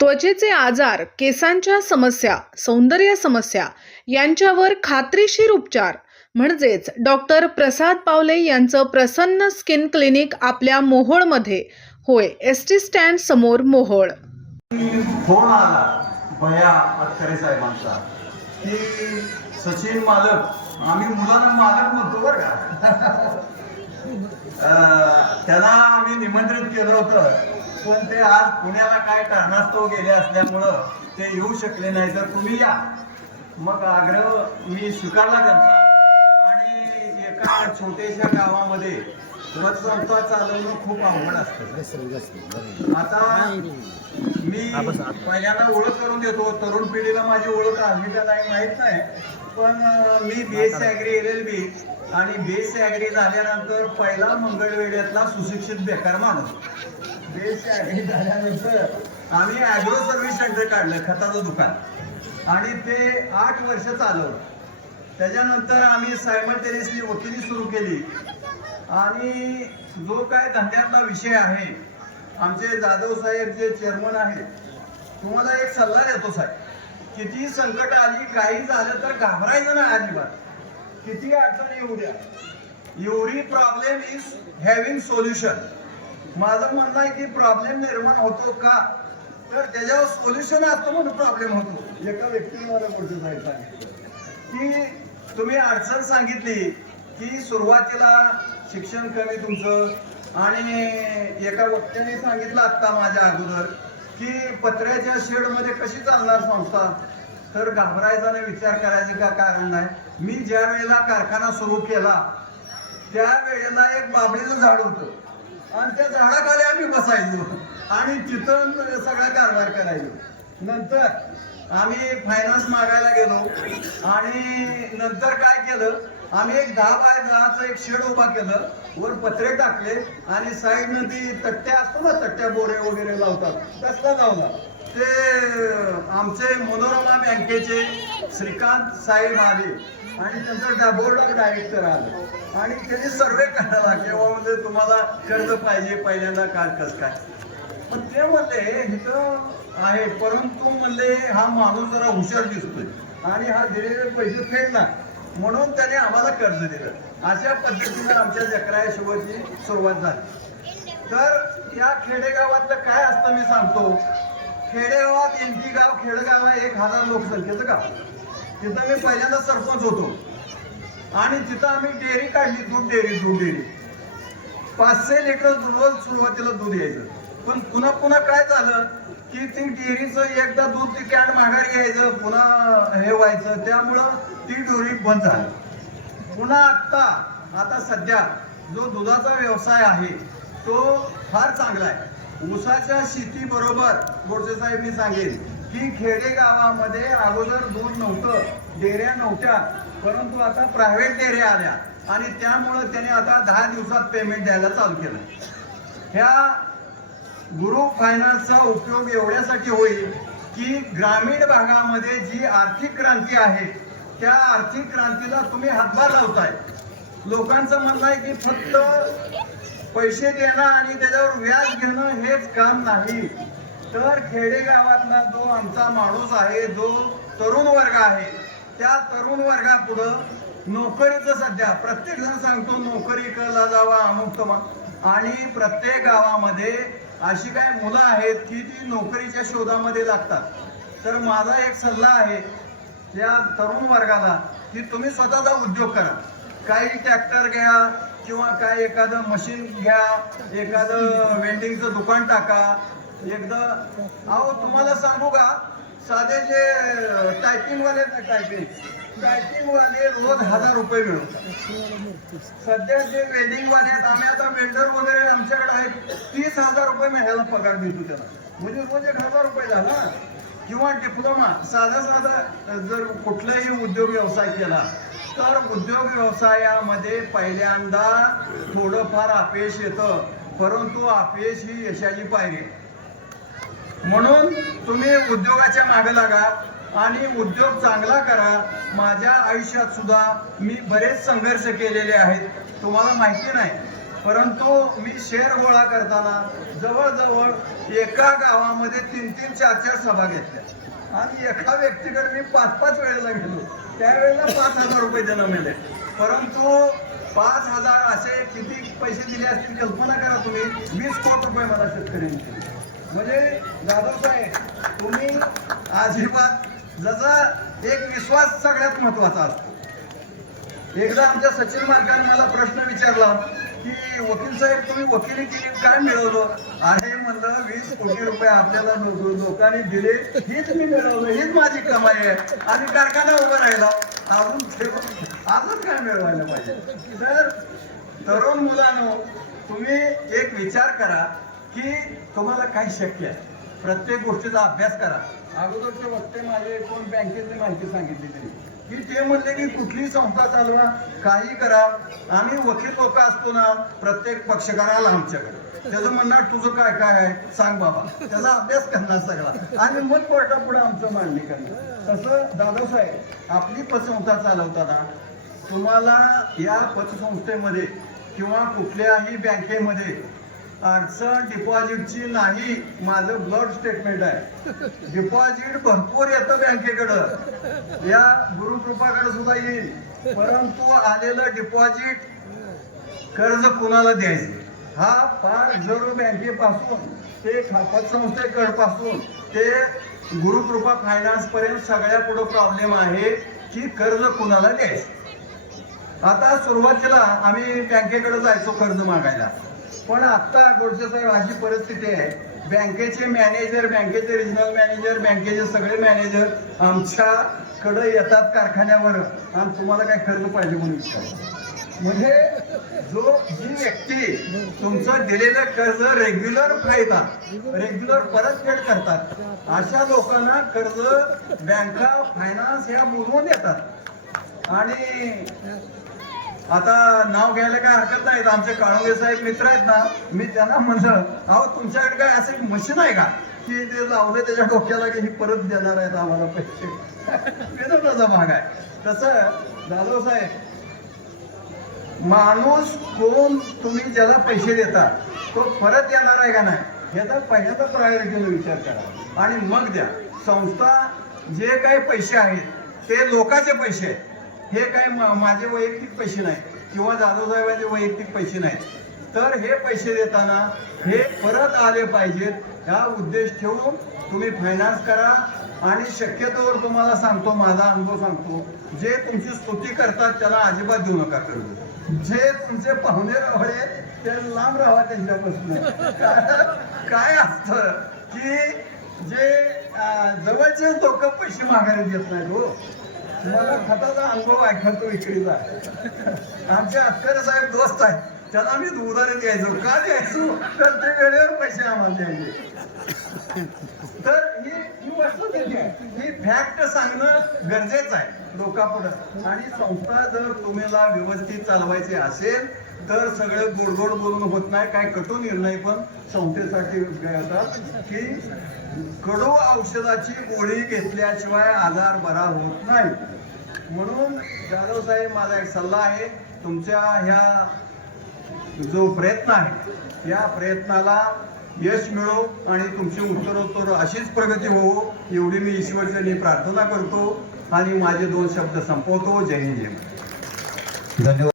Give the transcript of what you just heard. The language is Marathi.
त्वचेचे आजार केसांच्या समस्या सौंदर्य समस्या यांच्यावर खात्रीशीर उपचार. म्हणजेच डॉक्टर प्रसाद पावले यांचं प्रसन्न स्किन क्लिनिक आपल्या मोहोळमध्ये. होय एस टी स्टँड समोर मोहोळ. फोन आला भया अटकरे साहेबांचा. की सचिन मालक आम्ही मुलांना मालक म्हणतो बरं का? अं, त्यांना आम्ही निमंत्रित केलं होतं. पण ते आज पुण्याला काय कारणास्तव गेले असल्यामुळं ते येऊ शकले नाही तर तुम्ही या. मग आग्रह मी स्वीकारला त्यांचा. आणि एका छोट्याशा गावामध्ये रथसंस्था चालवणं खूप अवघड असतं. आता मी पहिल्यांदा ओळख करून देतो तरुण पिढीला माझी ओळख आली का नाही माहीत नाही. पण अं, मी C agri L L B आणि बेएस ॲग्री झाल्यानंतर पहिला मंगळवेड्यातला सुशिक्षित बेकार माणूस. झाल्यानंतर आम्ही ऍग्रो सर्व्हिस सेंटर काढलं खताचं दुकान. आणि ते आठ वर्ष चालवलं. त्याच्यानंतर आम्ही सायमल्टेनियसली वकिली सुरू केली. आणि जो काय धंद्यातला विषय आहे आमचे जाधव साहेब जे चेअरमन आहेत तुम्हाला एक सल्ला देतो साहेब. किती संकट आली काही झालं तर घाबरायचं ना अजिबात. किती अडचण येऊ द्या. एवढी प्रॉब्लेम इज हॅव्हिंग सोल्युशन माझं म्हणणं आहे की प्रॉब्लेम निर्माण होतो का? तर त्याच्यावर सोल्युशन असतो म्हणून प्रॉब्लेम होतो. एका व्यक्तीने मला साहेब सांगितलं. की तुम्ही अडचण सांगितली की सुरुवातीला शिक्षण कमी तुमचं. आणि एका वक्त्याने सांगितलं आत्ता माझ्या अगोदर की पत्र्याच्या शेडमध्ये कशी चालणार संस्था? तर घाबरायचा नाही विचार करायचे का कारण नाही? मी ज्या वेळेला कारखाना सुरू केला त्या वेळेला एक बाबळीचं झाड होतं. आणि त्या झाडाखाली आम्ही बसायचो. आणि तिथं सगळा कारभार करायचो. नंतर आम्ही फायनान्स मागायला गेलो. आणि नंतर काय केलं? आम्ही एक दहा बाय दहाचं एक शेड उभा केलं. वर पत्रे टाकले. आणि साईडनं ती तट्ट्या असतो ना तट्ट्या बोरे वगैरे लावतात. तसला लावला. ते आमचे मनोरमा बँकेचे श्रीकांत साई महादेव आणि त्यांचं बोर्ड ऑफ डायरेक्टर आलं. आणि त्यांनी सर्वे करायला किंवा म्हणजे तुम्हाला कर्ज पाहिजे पहिल्यांदा काय कसं काय. पण ते म्हणले इथं आहे. परंतु म्हणले हा माणूस जरा हुशार दिसतोय आणि हा दिलेले पैसे फेडणार. म्हणून त्याने आम्हाला कर्ज दिलं. अशा पद्धतीनं आमच्या जकराया शिवाची सुरुवात झाली. तर या खेडेगावातलं काय असतं मी सांगतो. खेडेगावात एमटी गाव खेडेगाव आहे एक हजार लोकसंख्येचं गाव. तिथं मी पहिल्यांदा सरपंच होतो. आणि तिथं आम्ही डेअरी काढली दूध डेअरी दूध डेअरी. पाचशे लिटर रोज सुरुवातीला दूध यायचं. पण पुन्हा पुन्हा काय झालं की ती डेअरीचं एकदा दूध ती कॅन माघारी यायचं पुन्हा हे व्हायचं त्यामुळं ती डेअरी बंद झाली. पुन्हा आत्ता आता सध्या जो दुधाचा व्यवसाय आहे तो फार चांगला आहे. ऊसाच्या शेतीबरोबर गोडसे साहेब मी सांगेन की खेडेगावामध्ये अगोदर दूध नव्हतं डेऱ्या नव्हत्या परंतु आता प्रायव्हेट डेऱ्या आल्या. आणि त्यामुळं त्याने आता दहा दिवसात पेमेंट द्यायला चालू केलं ह्या गुरु फायनान्सचा उपयोग एवढ्यासाठी होईल की ग्रामीण भागामध्ये जी आर्थिक क्रांती आहे त्या आर्थिक क्रांतीला तुम्ही हातभार लावताय. लोकांचं म्हणणं आहे की फक्त पैसे देणं आणि त्याच्यावर व्याज घेणं हेच काम नाही. तर खेडेगावातला जो आमचा माणूस आहे जो तरुण वर्ग आहे त्या तरुण वर्गापुढं नोकरीचं सध्या प्रत्येक जण सांगतो नोकरी कला जावा अमुक आणि प्रत्येक गावामध्ये अशी काय मुलं आहेत की ती नोकरीच्या शोधामध्ये लागतात. तर माझा एक सल्ला आहे या तरुण वर्गाला की तुम्ही स्वतःचा उद्योग करा. काही ट्रॅक्टर घ्या किंवा काय एखादं मशीन घ्या एखादं वेल्डिंगचं दुकान टाका एकदा अहो तुम्हाला सांगू का? साधे जे टायपिंग वाले टायपिंग टायपिंग वाले रोज हजार रुपये मिळवतात सध्या जे वेल्डिंग वाले आहेत आम्ही आता वेल्डर वगैरे आमच्याकडे आहेत तीस हजार रुपये महिन्याला पगार देतो त्याला. म्हणजे रोज एक हजार रुपये झाला. किंवा डिप्लोमा साधा साधा जर कुठलाही उद्योग व्यवसाय केला तर उद्योग व्यवसायामध्ये पहिल्यांदा थोडंफार अपयश येतं. परंतु अपयश ही यशाची पायरी म्हणून तुम्ही उद्योगाच्या मागे लागा आणि उद्योग चांगला करा. माझ्या आयुष्यात सुद्धा मी बरेच संघर्ष केलेले आहेत. तुम्हाला माहिती नाही परंतु मी शेअर गोळा करताना जवळजवळ एका गावामध्ये तीन तीन चार चार सभा घेतल्या. आणि एका व्यक्तीकडे मी पाच पाच वेळेला गेलो. त्यावेळेला पाच हजार रुपये देणं मिळेल परंतु पाच हजार असे किती पैसे दिले असतील कल्पना करा तुम्ही. वीस कोटी रुपये मला शेतकऱ्यांनी दिले. म्हणजे जाधव साहेब तुम्ही अजिबात जसा एक विश्वास सगळ्यात महत्त्वाचा असतो. एकदा आमच्या सचिन मार्गाने मला प्रश्न विचारला की वकील साहेब तुम्ही वकिली केली काय मिळवलं? अरे म्हणलं वीस कोटी रुपये आपल्याला लोकांनी दिले हीच मी मिळवलं हीच माझी कमाई आहे. आणि कारखाना उभा राहिला. अजून ते- अजून काय मिळवायला पाहिजे? तर तरुण मुलांनो तुम्ही एक विचार करा. की तुम्हाला काय शक्य आहे. प्रत्येक गोष्टीचा अभ्यास करा. अगोदरचे वक्ते माझे कोण बँकेतली माहिती सांगितली त्यांनी. की ते म्हणले की कुठलीही संस्था चालवा काही करा. आम्ही वकील लोक असतो ना प्रत्येक पक्षकाराला आमच्याकडे. त्याचं म्हणणार तुझं काय काय आहे? सांग बाबा. त्याचा अभ्यास करणार सगळा. आणि मग कोर्टा पुढे आमचं मांडणी करणार. तसं दादासाहेब आपली पतसंस्था चालवताना तुम्हाला या पतसंस्थेमध्ये किंवा कुठल्याही बँकेमध्ये अडचण डिपॉझिटची नाही माझं ब्लड स्टेटमेंट आहे. डिपॉझिट भरपूर येतं बँकेकडं. या गुरुकृपाकडे सुद्धा येईल. परंतु आलेलं डिपॉझिट कर्ज कुणाला द्यायचं? हा फार रिझर्व्ह बँकेपासून ते खापत संस्थेकडपासून ते गुरुकृपा फायनान्स पर्यंत सगळ्या पुढे प्रॉब्लेम आहे की कर्ज कुणाला द्यायचं? आता सुरुवातीला आम्ही बँकेकडे जायचो कर्ज मागायला. पण आता गोडसे साहेब अशी परिस्थिती आहे. बँकेचे मॅनेजर बँकेचे रिजनल मॅनेजर बँकेचे सगळे मॅनेजर आमच्याकडे येतात कारखान्यावर. आणि तुम्हाला काय कर्ज पाहिजे म्हणून म्हणजे जो जी व्यक्ती तुमचं दिलेलं कर्ज रेग्युलर फायदा रेग्युलर परतफेड करतात अशा लोकांना कर्ज बँका फायनान्स ह्या बोलवून देतात. आणि आता नाव घ्यायला काय हरकत नाही. आमचे काळुंगे साहेब मित्र आहेत ना मी त्यांना म्हणलं अहो तुमच्याकडे काय असं मशीन आहे का? की ते लावलं त्याच्या डोक्याला की ही परत देणार आहेत आम्हाला पैसे. विनोदाचा भाग आहे. तसं जाधव साहेब माणूस कोण तुम्ही ज्याला पैसे देता तो परत येणार आहे का नाही? याचा पहिल्यांदा प्रायोरिटीने विचार करा. आणि मग द्या. संस्था जे काही पैसे आहेत ते लोकांचे पैसे आहेत. हे काही माझे वैयक्तिक पैसे नाही किंवा जाधवसाहेबांचे वैयक्तिक पैसे नाहीत. तर हे पैसे देताना हे परत आले पाहिजेत. हा उद्देश ठेवून तुम्ही फायनान्स करा. आणि शक्यतोवर तुम्हाला सांगतो माझा अनुभव सांगतो. जे तुमची स्तुती करतात त्याला अजिबात देऊ नका कर्ज जे तुमचे पाहुणे रावळे ते लांब राहा त्यांच्यापासून. काय असतं की जे जवळचे लोक पैसे मागायला देत नाहीत हो. मला खताचा अनुभव आहे खतो विक्रीचा. आमचे अक्कर साहेब दोस्त आहेत. त्याला मी उदाहरण द्यायचो. का द्यायचो? तर ते वेळेवर पैसे आम्हाला द्यायचे. तर हे आहे ही फॅक्ट सांगणं गरजेचं आहे. लोकांपुढं आणि संस्था जर तुम्हाला व्यवस्थित चालवायची असेल तर सगळं गोडगोड बोलून होत नाही. काय कटू निर्णय पण संस्थेसाठी येतात की कडू औषधाची गोळी घेतल्याशिवाय आजार बरा होत नाही. म्हणून जाधव साहेब माझा एक सल्ला आहे तुमच्या ह्या जो प्रयत्न आहे या प्रयत्नाला यश मिळो आणि तुमची उत्तरोत्तर अशीच प्रगती होवो एवढी मी ईश्वरचरणी प्रार्थना करतो आणि माझे दोन शब्द संपवतो. जय हिंद जय धन्यवाद.